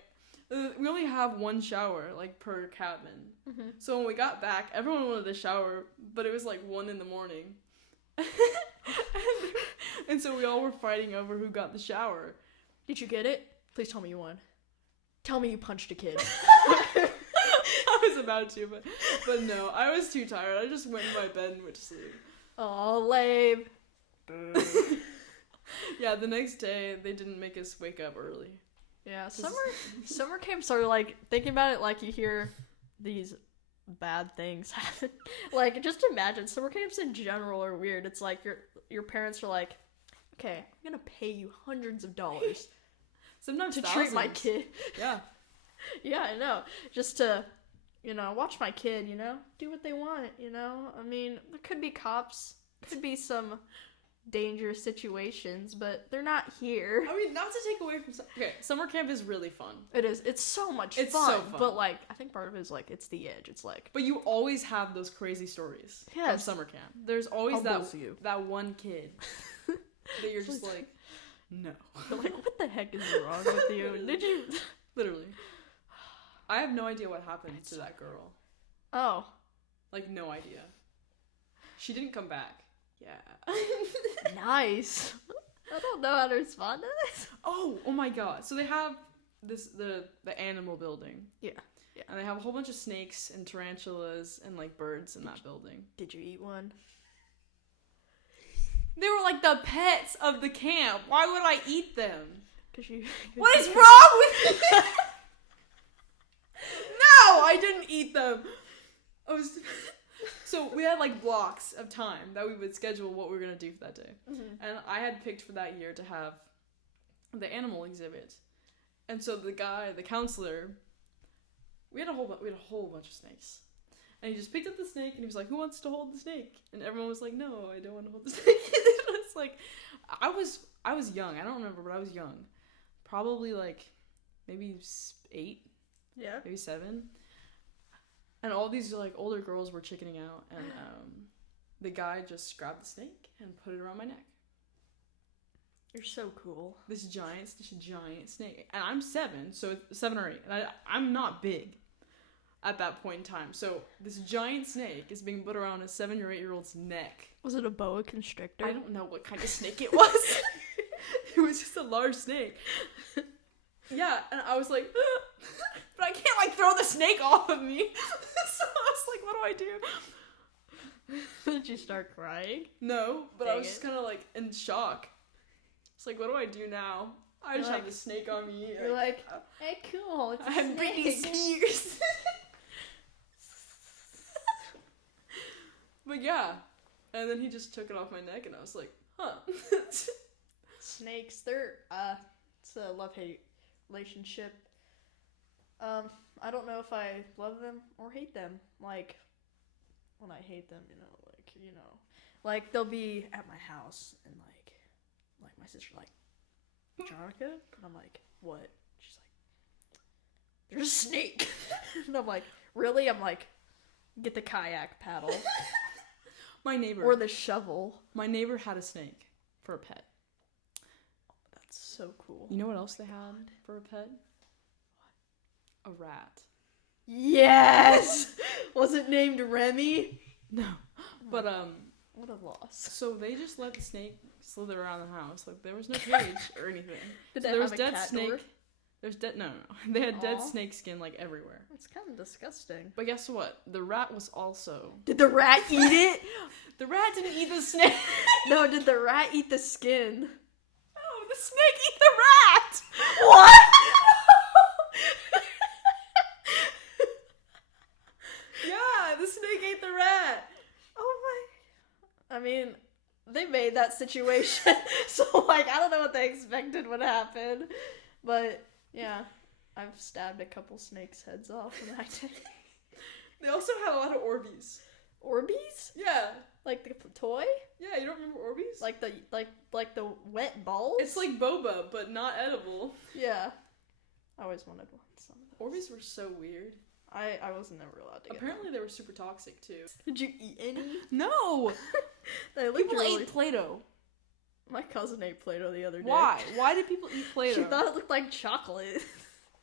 We only have one shower like per cabin. Mm-hmm. So when we got back, everyone wanted to shower, but it was like 1 a.m. And so we all were fighting over who got the shower. Did you get it? Please tell me you won. Tell me you punched a kid. I was about to, but no. I was too tired. I just went in my bed and went to sleep. Oh, lame. Yeah, the next day, they didn't make us wake up early. Yeah, summer camps are like, thinking about it, like you hear these bad things happen. Like, just imagine, summer camps in general are weird. It's like your parents are like, okay, I'm gonna pay you hundreds of dollars sometimes to thousands. treat my kid. Yeah. Yeah, I know. Just to, watch my kid, do what they want, I mean, there could be cops, could be some dangerous situations, but they're not here. I mean, not to take away from summer camp is really fun. It is. It's so much fun. So fun. But like, I think part of it is like, it's the edge. It's like, but you always have those crazy stories from summer camp. There's always that one kid that you're just like, no. You're like, what the heck is wrong with you? Did you literally? I have no idea what happened to that girl. Oh, like no idea. She didn't come back. Yeah. Nice. I don't know how to respond to this. Oh my god. So they have the animal building. Yeah. And they have a whole bunch of snakes and tarantulas and like birds in that building. Did you eat one? They were like the pets of the camp. Why would I eat them? What is wrong with you? No, I didn't eat them. So we had like blocks of time that we would schedule what we were going to do for that day. Mm-hmm. And I had picked for that year to have the animal exhibit. And so the counselor, we had a whole bunch of snakes. And he just picked up the snake and he was like, "Who wants to hold the snake?" And everyone was like, "No, I don't want to hold the snake." It's like, I was young. I don't remember, but I was young. Probably like maybe 8. Yeah. Maybe 7. And all these like older girls were chickening out, and the guy just grabbed the snake and put it around my neck. You're so cool. This giant snake, and I'm 7, so 7 or 8, and I'm not big at that point in time. So this giant snake is being put around a 7 or 8-year-old's neck. Was it a boa constrictor? I don't know what kind of snake it was. It was just a large snake. Yeah, and I was like, but I can't like throw the snake off of me. So I was like, what do I do? Did you start crying? No, but Dang I was just kind of like in shock. It's like, what do I do now? I just have the snake on me. You're like, hey, cool. It's a I'm Britney snake. Spears. But yeah, and then he just took it off my neck, and I was like, huh. Snakes, it's a love-hate relationship. I don't know if I love them or hate them. Like, when I hate them, like they'll be at my house, and like my sister like, Jonica? And I'm like, what? She's like, there's a snake. And I'm like, really? I'm like, get the kayak paddle. My neighbor. Or the shovel. My neighbor had a snake for a pet. That's so cool. You know what else they had for a pet? A rat. Yes! Was it named Remy? No. But, what a loss. so they just let the snake slither around the house. Like, there was no cage or anything. Did So they there have was a dead cat snake. door? There's dead. No. They had dead Aw. snake skin like everywhere. It's kind of disgusting. But guess what? The rat was also. Did the rat eat it? The rat didn't eat the snake. No, did the rat eat the skin? No, the snake ate the rat. What? Yeah, the snake ate the rat. Oh my. I mean, they made that situation. So, like, I don't know what they expected would happen. But, yeah. I've stabbed a couple snakes' heads off when I did. They also had a lot of Orbeez. Orbeez? Yeah. Like the toy? Yeah, you don't remember Orbeez? Like the wet balls? It's like boba, but not edible. Yeah. I always wanted one. Some of those. Orbeez were so weird. I was never allowed to get Apparently them. they were super toxic too. Did you eat any? No! They looked People really... ate Play-Doh. My cousin ate Play-Doh the other day. Why? Why did people eat Play-Doh? She thought it looked like chocolate.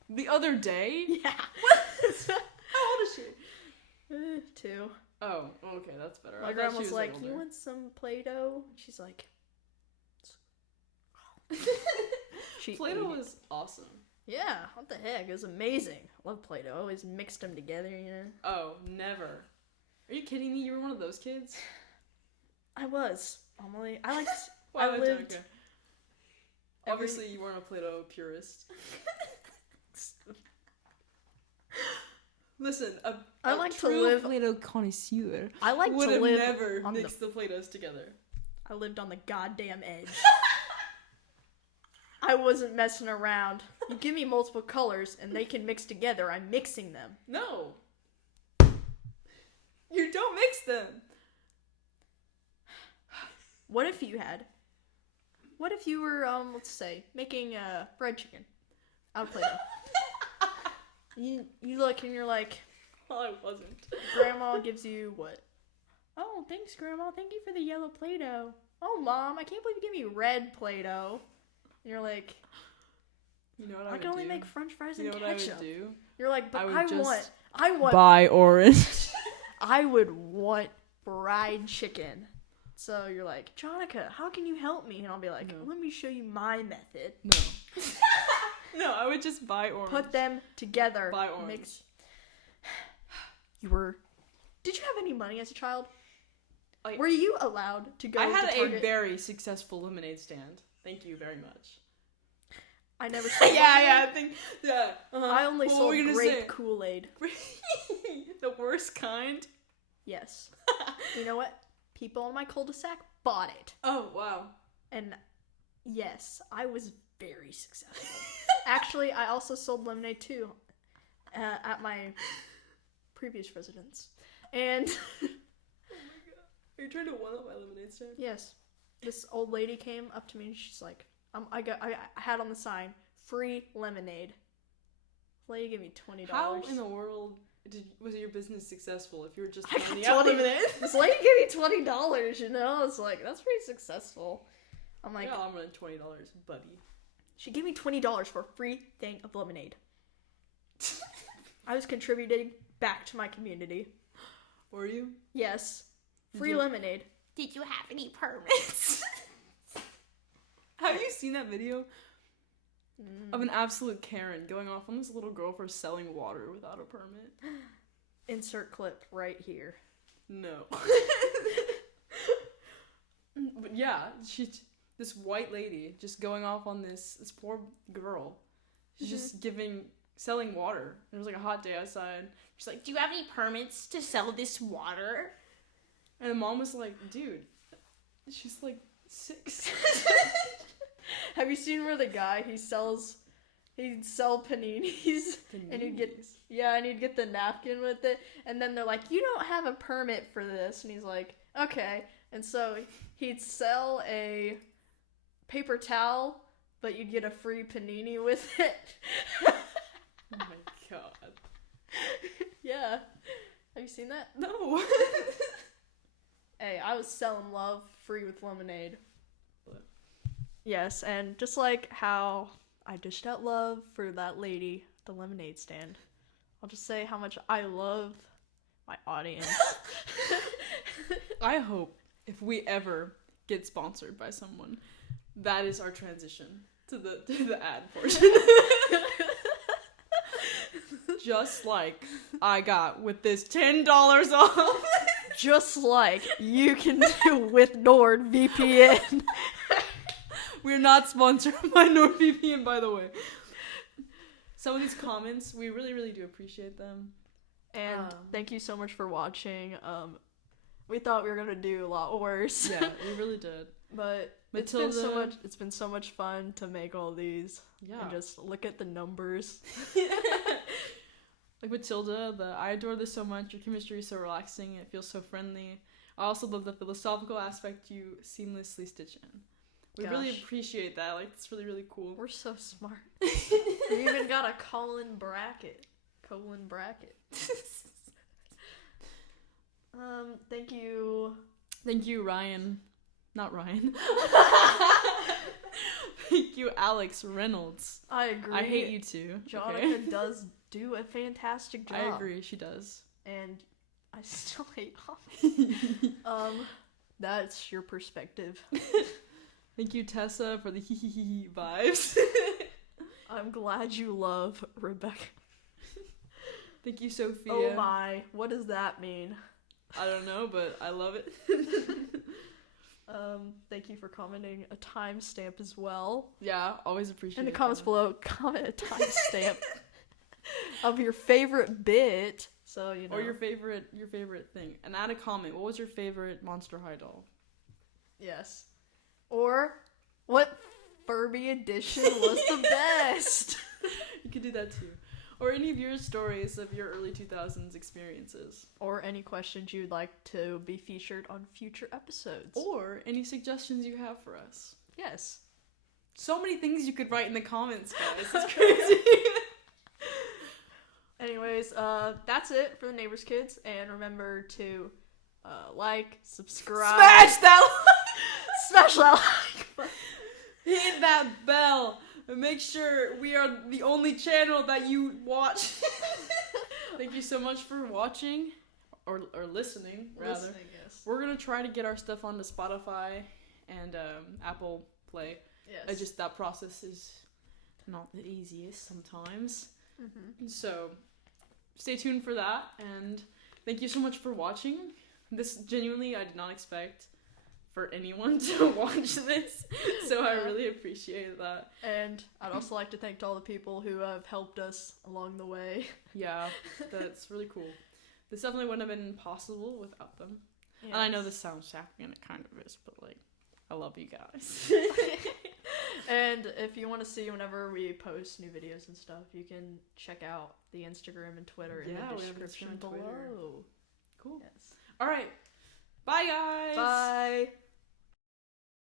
The other day? Yeah. How old is she? 2. Oh, okay, that's better. My grandma was like, "You want some Play-Doh?" She's like, she Play-Doh ate it. was awesome. Yeah, what the heck? It was amazing. I love Play-Doh. I always mixed them together, you know? Oh, never. Are you kidding me? You were one of those kids? I was. Amalee. I liked... Why I would lived... Jonica? Obviously, you weren't a Play-Doh purist. Listen, I a like to true live... Play-Doh connoisseur I like would to have live never on mixed the Play-Dohs together. I lived on the goddamn edge. I wasn't messing around. You give me multiple colors and they can mix together. I'm mixing them. No. You don't mix them. What if you were, let's say, making fried chicken out of Play-Doh? you look and you're like, Well, I wasn't. Grandma gives you what? Oh, thanks, Grandma. Thank you for the yellow Play-Doh. Oh, Mom, I can't believe you gave me red Play-Doh. And you're like, You know what I can only make French fries and You know what I ketchup. would do? You're like, but I would I want, buy orange. I would want fried chicken. So you're like, Jonica, how can you help me? And I'll be like, No. let me show you my method. No. No, I would just buy orange. Put them together. Buy orange. Mix. Did you have any money as a child? Like, Were you allowed to go I had to a Target? very successful lemonade stand. Thank you very much. I never sold I lemonade. think, yeah. Uh-huh. I only What sold were you gonna grape say? Kool-Aid. The worst kind? Yes. You know what? People in my cul-de-sac bought it. Oh, wow. And yes, I was very successful. Actually, I also sold lemonade too at my previous residence. And Oh my god. Are you trying to one-up my lemonade stand? yes, this old lady came up to me and she's like, I had on the sign, free lemonade. The lady gave me $20. How in the world was your business successful if you were just I got handing out 20 lemonade? This lady gave me $20, you know? It's like, that's pretty successful. I'm like, yeah, I'm running $20, buddy. she gave me $20 for a free thing of lemonade. I was contributing back to my community. Were you? Yes. Free lemonade. Did you have any permits? Have you seen that video of an absolute Karen going off on this little girl for selling water without a permit? Insert clip right here. No. But yeah, this white lady just going off on this poor girl. She's just selling water. It was like a hot day outside. She's like, do you have any permits to sell this water? And the mom was like, dude, she's like 6. Have you seen where the guy, he'd sell paninis, and he'd get the napkin with it, and then they're like, you don't have a permit for this, and he's like, okay, and so he'd sell a paper towel, but you'd get a free panini with it. Oh my god. Yeah. Have you seen that? No. Hey, I was selling love free with lemonade. Yes, and just like how I dished out love for that lady at the lemonade stand, I'll just say how much I love my audience. I hope if we ever get sponsored by someone, that is our transition to the ad portion. Just like I got with this $10 off. Just like you can do with NordVPN. We're not sponsored by NordVPN, by the way. Some of these comments, we really, really do appreciate them. And thank you so much for watching. We thought we were gonna do a lot worse. Yeah, we really did. But Matilda, it's been so much fun to make all these. Yeah. And just look at the numbers. Like Matilda, I adore this so much. Your chemistry is so relaxing. It feels so friendly. I also love the philosophical aspect you seamlessly stitch in. We really appreciate that. Like, it's really, really cool. We're so smart. We even got a colon bracket. Thank you. Thank you, Ryan. Not Ryan. Thank you, Alex Reynolds. I agree. I hate you too. Jonica does do a fantastic job. I agree, she does. And I still hate Holly. That's your perspective. Thank you, Tessa, for the hee vibes. I'm glad you love Rebecca. Thank you, Sophia. Oh my, what does that mean? I don't know, but I love it. Thank you for commenting a timestamp as well. Yeah, always appreciate it. In the comments below, comment a timestamp of your favorite bit. So, you know. Or your favorite thing. And add a comment. What was your favorite Monster High doll? Yes. Or what Furby edition was the best? You could do that too. Or any of your stories of your early 2000s experiences. Or any questions you'd like to be featured on future episodes. Or any suggestions you have for us. Yes. So many things you could write in the comments, guys. It's crazy. Anyways, that's it for the Neighbors Kids. And remember to like, subscribe. Smash that Smash that like. Hit that bell. And make sure we are the only channel that you watch. Thank you so much for watching. Or listening, rather. Listening, yes. We're going to try to get our stuff onto Spotify and Apple Play. Yes. Just that process is not the easiest sometimes. Mm-hmm. So stay tuned for that. And thank you so much for watching. This genuinely, I did not expect for anyone to watch this. So I really appreciate that. And I'd also like to thank all the people who have helped us along the way. Yeah, that's really cool. This definitely wouldn't have been possible without them. Yes. And I know this sounds sappy, and it kind of is, but like, I love you guys. And if you want to see whenever we post new videos and stuff, you can check out the Instagram and Twitter in the description below. Cool. Yes. All right. Bye, guys. Bye.